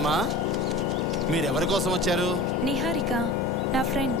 ఏమ్మా మీరెవరి కోసం వచ్చారు? నిహారిక నా ఫ్రెండ్.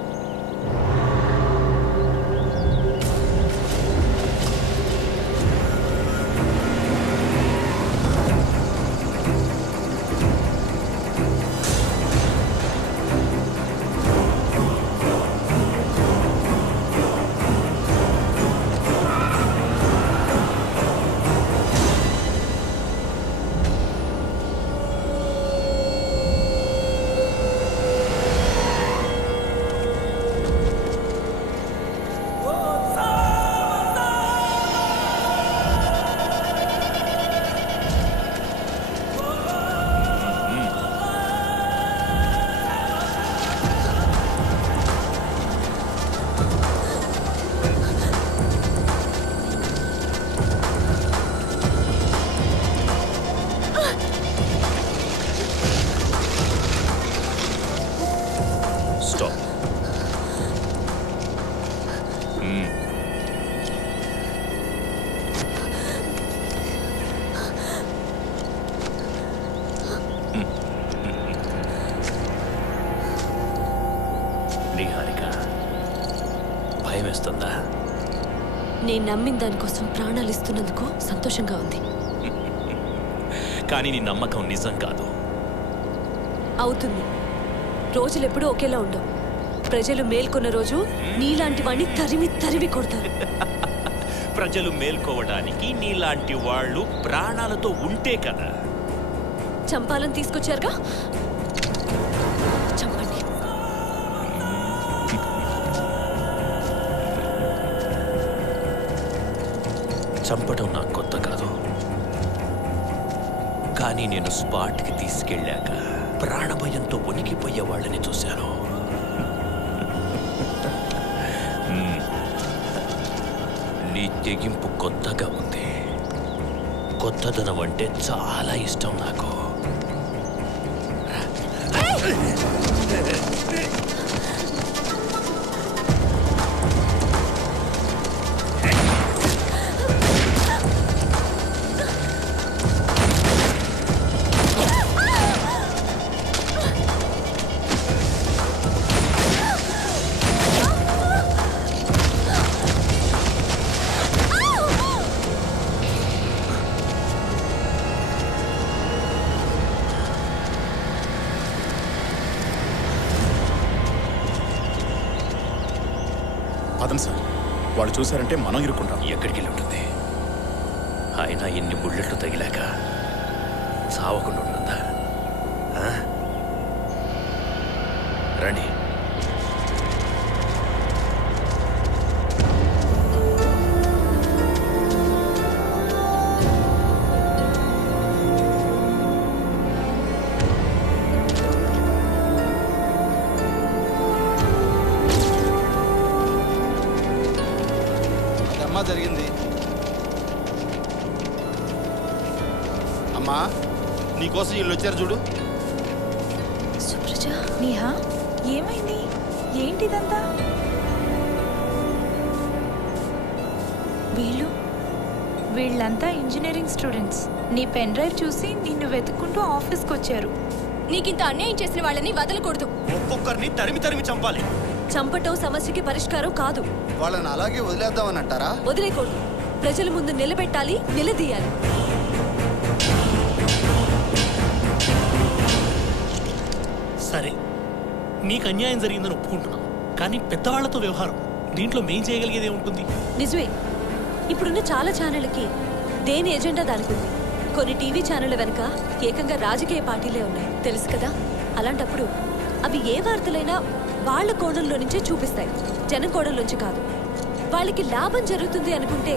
నేను నమ్మిన దానికోసం ప్రాణాలు ఇస్తున్నందుకు సంతోషంగా ఉంది. కానీ నీ నమ్మకం నిజం కాదు. అవుతుంది. రోజులు ఎప్పుడూ ఒకేలా ఉండవు. ప్రజలు మేల్కొన్న రోజు నీలాంటి వాణ్ణి తరిమి తరిమి కొడతారు. ప్రజలు మేల్కోవడానికి నీలాంటి వాళ్ళు ప్రాణాలతో ఉంటే కదా. చంపాలని తీసుకొచ్చారుగా? చంపడం నాకు కొత్త కాదు. కానీ నేను స్పాట్కి తీసుకెళ్ళాక ప్రాణభయంతో వణికిపోయే వాళ్ళని చూశాను. నీ తెగింపు కొత్తగా ఉంది. కొత్తదనం అంటే చాలా ఇష్టం నాకు. వాళ్ళు చూశారంటే మనం ఇరుక్కుంటాం. ఎక్కడికి వెళ్ళి ఉంటుంది ఆయన ఎన్ని బుల్లెట్లు తగిలాక చావకుండా ఉంటుందా? ఆ? రండి. అమ్మా నీకోసం వీళ్ళు వచ్చారు చూడు. సుప్రజ నిహా? ఏమైంది? ఏంటిదంతా? వీళ్ళు వీళ్ళంతా ఇంజనీరింగ్ స్టూడెంట్స్. నీ పెన్ డ్రైవ్ చూసి నిన్ను వెతుక్కుంటూ ఆఫీస్కి వచ్చారు నీకింత అన్యాయం చేసిన వాళ్ళని వదలకూడదు. ఒక్కొక్కరిని తరిమి తరిమి చంపాలి. చంపటం సమస్యకి పరిష్కారం కాదు. వాళ్ళని అలాగే వదిలేద్దామని అంటారా? వదిలేకూడదు. ప్రజల ముందు నిలబెట్టాలి నిలదీయాలి. సరే మీకు అన్యాయం జరిగిందని ఒప్పుకుంటున్నాం కానీ పెద్దవాళ్ళతో వ్యవహారం దీంట్లో మేం చేయగలిగేది ఏముంటుంది? నిజమే. ఇప్పుడున్న చాలా ఛానళ్ళకి దేని ఎజెండా దానికి ఉంది కొన్ని టీవీ ఛానళ్ళ వెనుక ఏకంగా రాజకీయ పార్టీలే ఉన్నాయి. తెలుసు కదా? అలాంటప్పుడు అవి ఏ వార్తలైనా వాళ్ళ కోణంలో నుంచే చూపిస్తాయి. జనం కోణంలోంచి కాదు. వాళ్ళకి లాభం జరుగుతుంది అనుకుంటే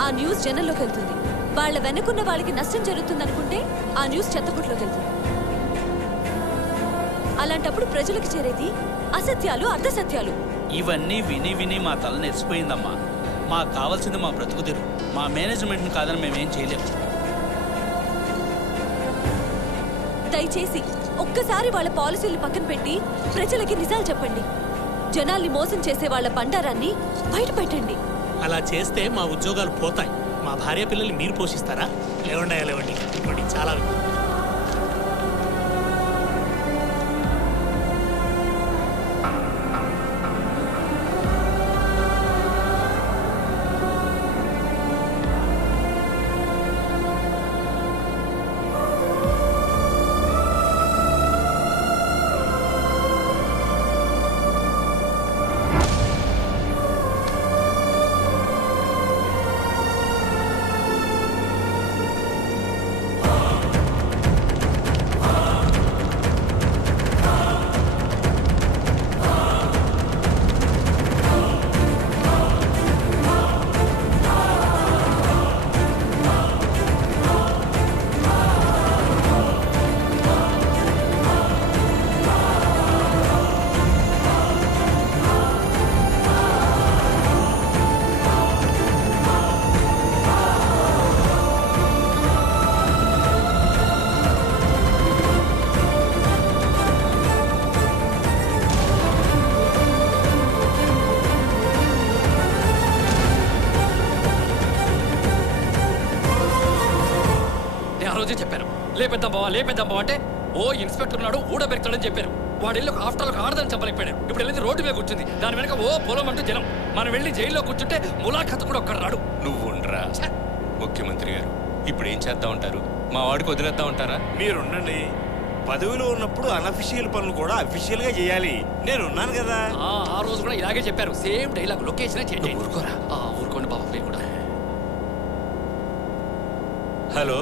ఆ న్యూస్ జనంలోకి వెళ్తుంది వాళ్ళ వెనుకున్న వాళ్ళకి నష్టం జరుగుతుంది అనుకుంటే ఆ న్యూస్ చెత్తపుట్లోకి వెళ్తుంది అలాంటప్పుడు ప్రజలకు చేరేది అసత్యాలు అర్ధసత్యాలు ఇవన్నీ విని విని మా తల నెరిసిపోయిందమ్మా. మాకు కావాల్సింది మా బ్రతుకు తెరు మా మేనేజ్మెంట్ని కాదని మేమేం చేయలేము దయచేసి ఒక్కసారి వాళ్ళ పాలసీలు పక్కన పెట్టి ప్రజలకి నిజాలు చెప్పండి. జనాల్ని మోసం చేసే వాళ్ళ బండారాన్ని బయట పెట్టండి. అలా చేస్తే మా ఉద్యోగాలు పోతాయి. మా భార్య పిల్లల్ని మీరు పోషిస్తారా? లేవండి లేవండి. లేపేద్దాం బావా లేపేద్దాం బావా అంటే. ఓ ఇన్స్పెక్టర్ ఉన్నాడు ఊడబెడతాడని చెప్పారు. వాడు వెళ్ళి ఒక ఆఫ్టర్ ఆడదని చెప్పలేకపోయాడు. ఇప్పుడు వెళ్ళి రోడ్డు మీద కూర్చుంది. దాని వెనక ఓ పొలం అంటూ జనం. మనం వెళ్ళి జైల్లో కూర్చుంటే ములాఖత్ కూడా ఒక్కడ రాడు. నువ్వు ఉండరా ముఖ్యమంత్రి గారు ఇప్పుడు ఏం చేద్దాం ఉంటారు మా వాడికి వదిలేద్దాం ఉంటారా మీరుండండి. పదవిలో ఉన్నప్పుడు అనఫిషియల్ పనులు కూడా అఫీషియల్గా చేయాలి. నేను ఉన్నాను కదా. ఆ ఆ రోజు కూడా ఇలాగే చెప్పారు. సేమ్ డైలాగ్ లొకేషన్ చేంజ్ ఊరుకోరా. ఆ ఊరుకోండి బాబా మీరు కూడా. హలో?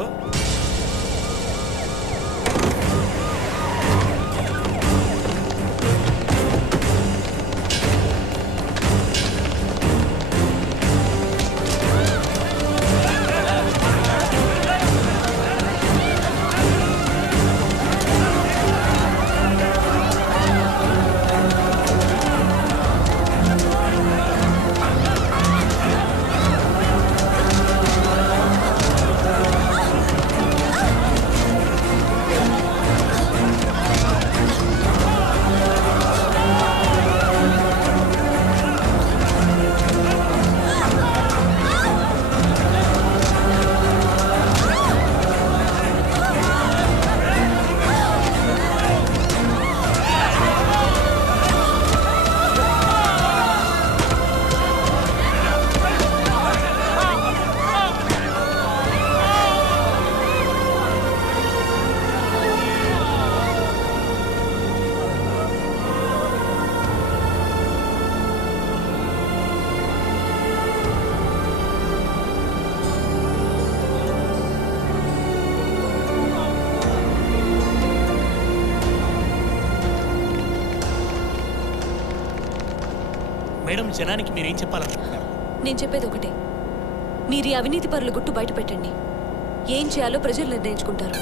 మేడం జనానికి మీరేం చెప్పాలనుకుంటున్నారు? నేను చెప్పేది ఒకటే. మీరు ఈ అవినీతి పరుల గుట్టు బయట పెట్టండి ఏం చేయాలో ప్రజలు నిర్ణయించుకుంటారు.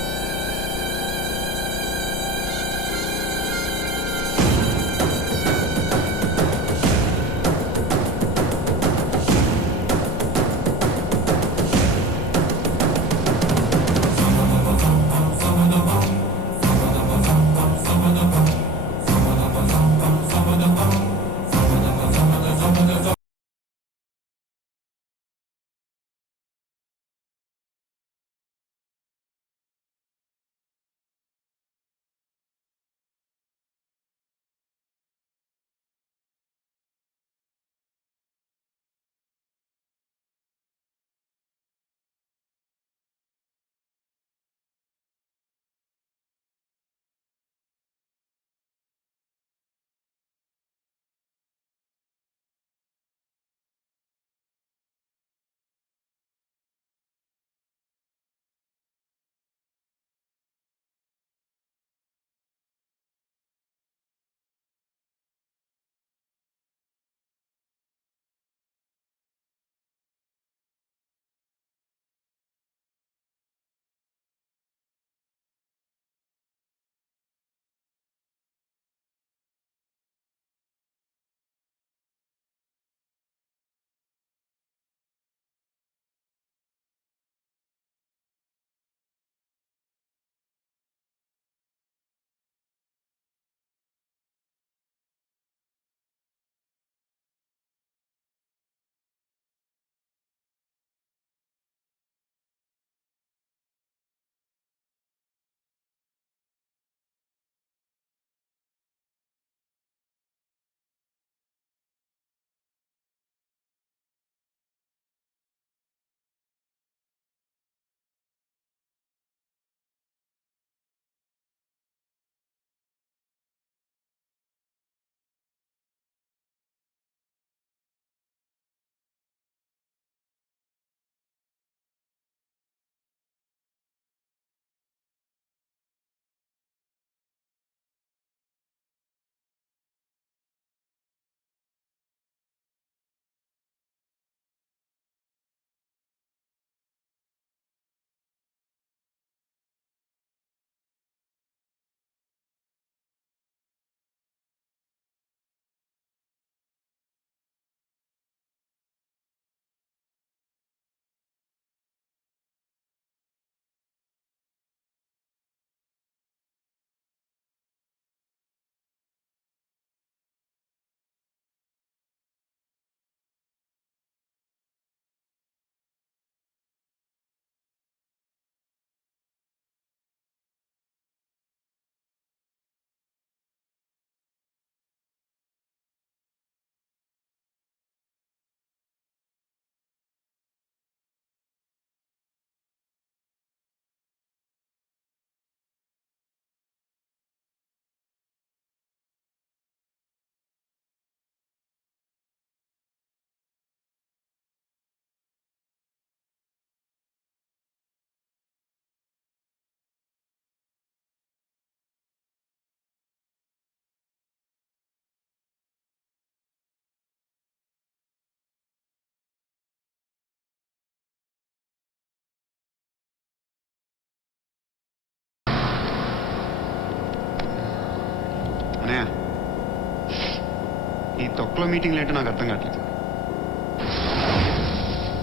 సకల మీటింగ్లు ఏంటో నాకు అర్థం కావట్లేదు.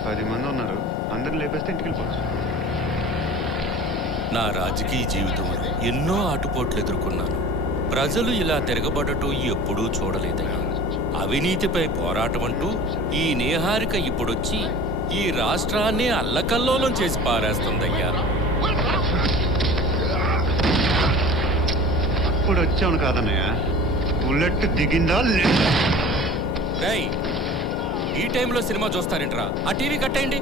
పది మంది ఉన్నారు. అందరిని లేపేస్తే ఇంటికి వెళ్ళిపోవచ్చు. నా రాజకీయ జీవితం ఎన్నో ఆటుపోట్లు ఎదుర్కొన్నాను. ప్రజలు ఇలా తిరగబడటం ఎప్పుడూ చూడలేదయ్యా అవినీతిపై పోరాటం అంటూ ఈ నేహారిక ఇప్పుడొచ్చి ఈ రాష్ట్రాన్ని అల్లకల్లోలం చేసి పారేస్తుందయ్యా. ఇప్పుడు వచ్చాను కాదన్నయ్య. బుల్లెట్ దిగిందా లేదా రేయ్ ఈ టైంలో సినిమా చూస్తారేంట్రా ఆ టీవీ కట్టేయండి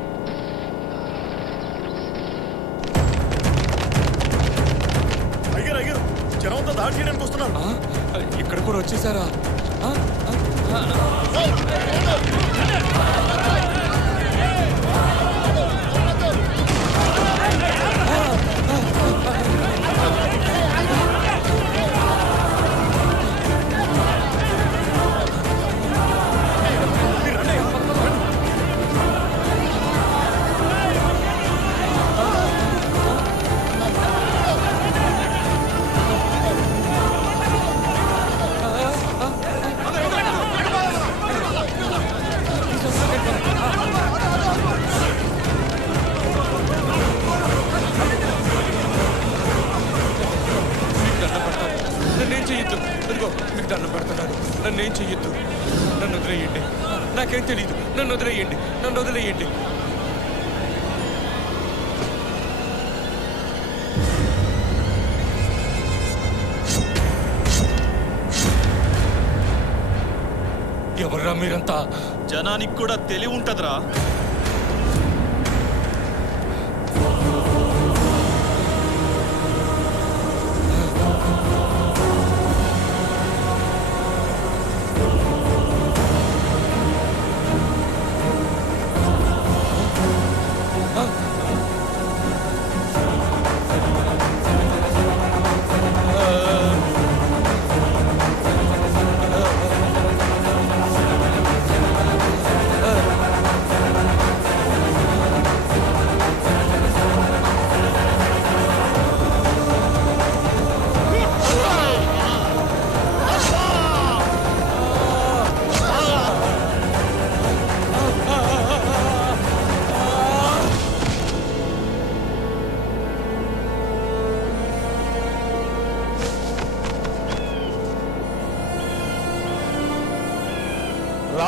అయ్యారు అయ్యారు జనంతో దాడి చేయడానికి వస్తున్నారు ఇక్కడ కూడా వచ్చేసారా వదిలేయండి. నాకేం తెలియదు నన్ను వదిలేయండి. నన్ను వదిలేయండి. ఎవర్రా మీరంతా? జనానికి కూడా తెలివి ఉంటదిరా.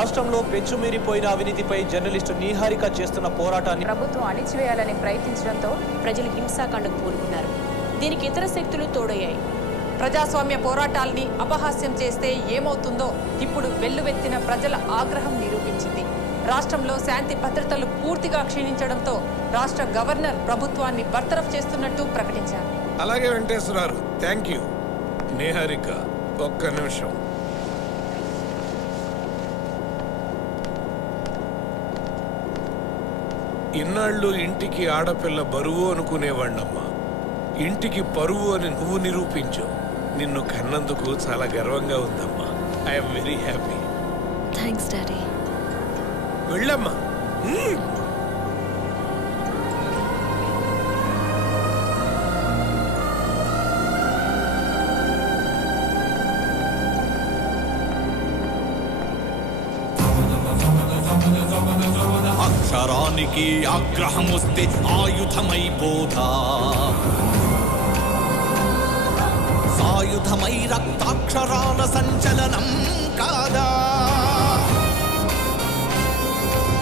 రాష్ట్రంలో పెచ్చుమీరిపోయిన అవినీతిపై జర్నలిస్టు నీహారిక చేస్తున్న పోరాటాన్ని ప్రభుత్వం అణిచివేయాలని ప్రయత్నించడంతో ప్రజలు హింసాకాండకు పూనుకున్నారు. దీనికి ఇతర శక్తులు తోడయ్యాయి. ప్రజాస్వామ్య పోరాటాల్ని అపహాస్యం చేస్తే ఏమవుతుందో ఇప్పుడు వెల్లువెత్తిన ప్రజల ఆగ్రహం నిరూపించింది. రాష్ట్రంలో శాంతి భద్రతలు పూర్తిగా క్షీణించడంతో రాష్ట్ర గవర్నర్ ప్రభుత్వాన్ని బర్తరఫ్ చేస్తున్నట్టు ప్రకటించారు. అలాగే వెంకటేశ్వరారు థ్యాంక్ యూ. నేహారిక ఒక్క నిమిషం. ఇన్నాళ్ళు ఇంటికి ఆడపిల్ల బరువు అనుకునేవాణ్ణమ్మా. ఇంటికి పరువు అని నువ్వు నిరూపించావు నిన్ను కన్నందుకు చాలా గర్వంగా ఉందమ్మా. I'm very happy thanks daddy వెళ్ళమ్మా. వారికి అక్షరానికి ఆగ్రహం వస్తే ఆయుధమైపోతా సాయుధమై రక్తాక్షరాల సంచలనం